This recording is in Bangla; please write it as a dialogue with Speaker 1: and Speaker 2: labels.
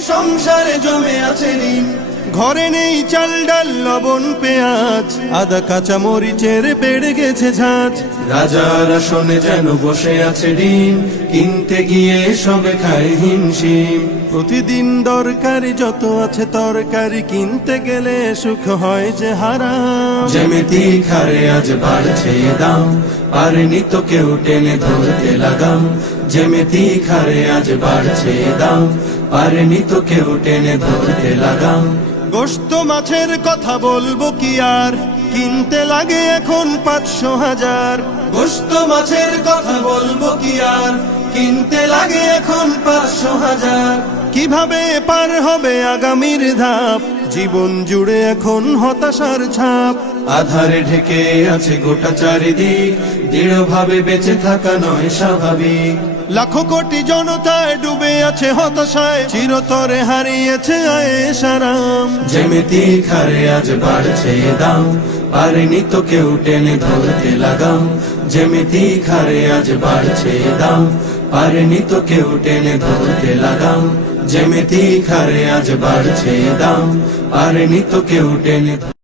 Speaker 1: সংসারে জমে আছে ঋণ। ঘরে নেই চাল ডাল লবণ পেঁয়াজ, আদা কাঁচা মরিচের বেড়ে গেছে ঝাঁজ। রাজার আসনে যেন বসে আছে ডিম, কিনতে গিয়ে সবে খায় হিমশিম। প্রতিদিন দরকারি যত আছে তরকারি, কিনতে গেলে সুখ হয় যে হারাম। যেমিতি খারে আজ বাড়ছে দাম, পারেনি তো কেউ টেনে ধরতে লাগাম। যেমিতি খারে আজ বাড়ছে দাম, পারেনি তো কেউ টেনে ধরতে লাগাম। গোশত মাছের কথা বলবো কি আর, কিনতে লাগে এখন ৫০০,০০০। গোশত মাছের কথা বলবো কি আর, কিনতে লাগে এখন ৫০০,০০০। কিভাবে পার হবে আগামীর ধাপ, জীবন জুড়ে এখন হতাশার ছাপ। আধারে ঢেকে আছে গোটা চারিদিক, দৃঢ়ভাবে বেঁচে থাকা নয় স্বাভাবিক। লাখো কোটি জনতায় ডুবে আছে হতাশায়, চিরতরে হারিয়েছে আয়েশ আরাম। যেমিতি খারে আজ বাড়ছে দাম, পারেনি তো কেউ টেনে ধরতে লাগাম। যেমিতি খারে আজ বাড়ছে দাম, পারেনি তো কেউ টেনে ধরতে লাগাম। যেমিতি খারে আজ বাড়ছে দাম, পারেনি তো কেউ টেনে